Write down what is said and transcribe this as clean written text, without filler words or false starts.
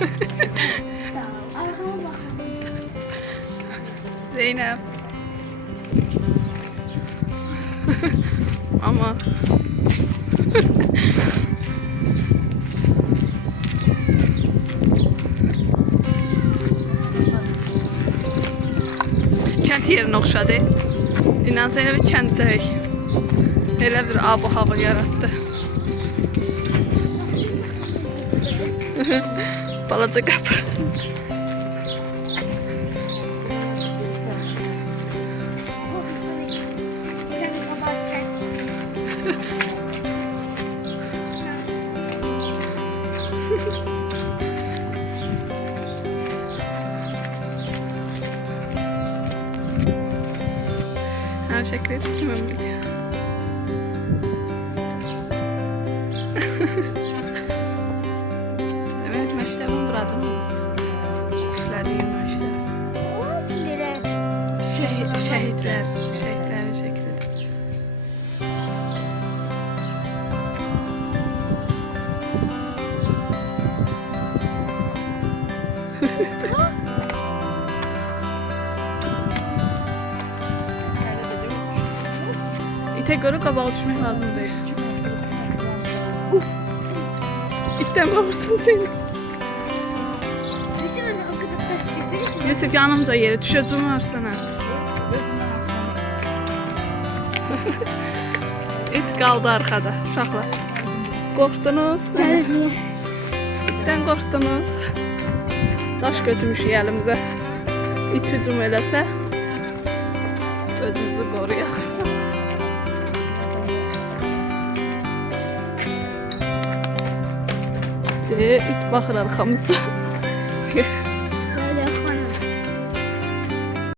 Arkama bak. Zeynep. Ama kənd yerinə oxşadı. İnan sənə bir kənddəyik. Elə bir ab-hava yaratdı. Balaca qapı. Sen kapatacaksın. Hem şekli çekimim biliyor. Evet, məktəbim buradır. İşlədiyim məktəb. Şəhidlərin şəklidir. İtə görə qabağa düşmək lazım deyil. İtdən qorxursun seni. Resim önüne o kadar taş getirir ki. Yusuf yanımıza yere düşəcəm arsana. İt qaldı arxada, uşaqlar. Qorxdunuz? Niye? İtdən qorxdunuz. Daş götürmüşük əlimizə. İt hücum eləsə özümüzü qoruyaq. İt baxır arxamızca.